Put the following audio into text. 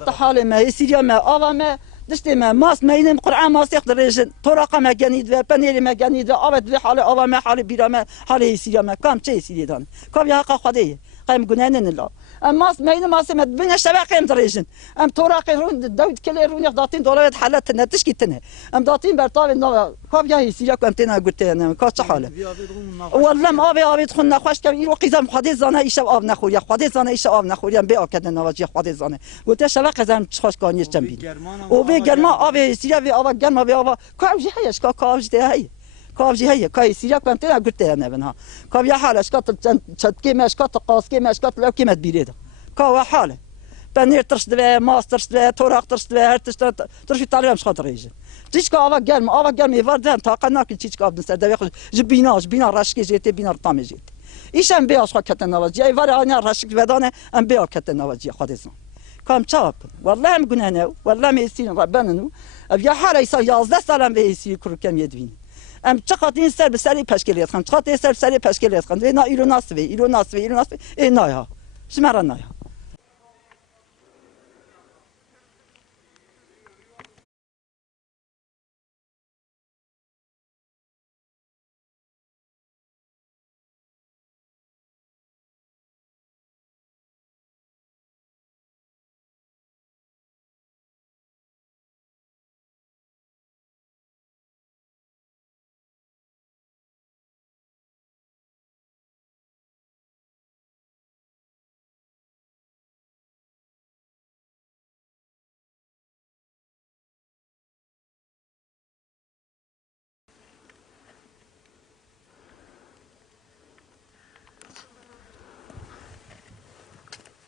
حال ما سيريا ما آوا ما دشت ما ماس ماينم قرآن ماس يقدر طرقة ما جنيد و بنير ما جنيد آبد و حال آوا ما حال بيرا ما حال سيريا ما كم شيء سيريا دان كم يا خديه قام جنان الله ماس ماين ماس ما بين شباقين دريجن ام طرقة رون داود كل رون يقدرين دولار حالات نتشكي تنه ام داتين برطاب إنه كم يا سيريا كم تنا قلت أنا كاش حاله والله ما أبي دخلنا خوش كم يروح قيزم خدي زانه إيش آب نخور يا خدي زانه إيش آب نخور يا بيا كده نواجه خدي زانه قلت شباق زم خوش كانيش جنبي وبي گرما آب سیریا و آب گرما و آب کاوجی هیچ کاوجی ده هی کاوجی هی کای سیریا کنم تنا گرته نبنا کاوی حالش کات چت کیمش کات قاس کیمش کات لو کیمت بیرید کاو حاله بنیر ترشد و ماستر و توراق ترشد و هر ترش تعلیم شخاطر ایجه چیش که آب گرم وارد تا قناک چیش که آب نسر دوی خود جبینا رشکی جیت بینا رتام جیت ایشان بیاش خود کت نوازی ای وار آنیا رشک بدانه ام بیا کت نوازی خودشون كم شاب والله هم قلنا والله ما يصير ربنا أبي حالة يصير 11 سال به يصير كل كم يدوين أم تقطين سر بسري بشكل خان تقطين سر بسري بشكل خان وين إيرو ناس إيه نايا شمرنا نايا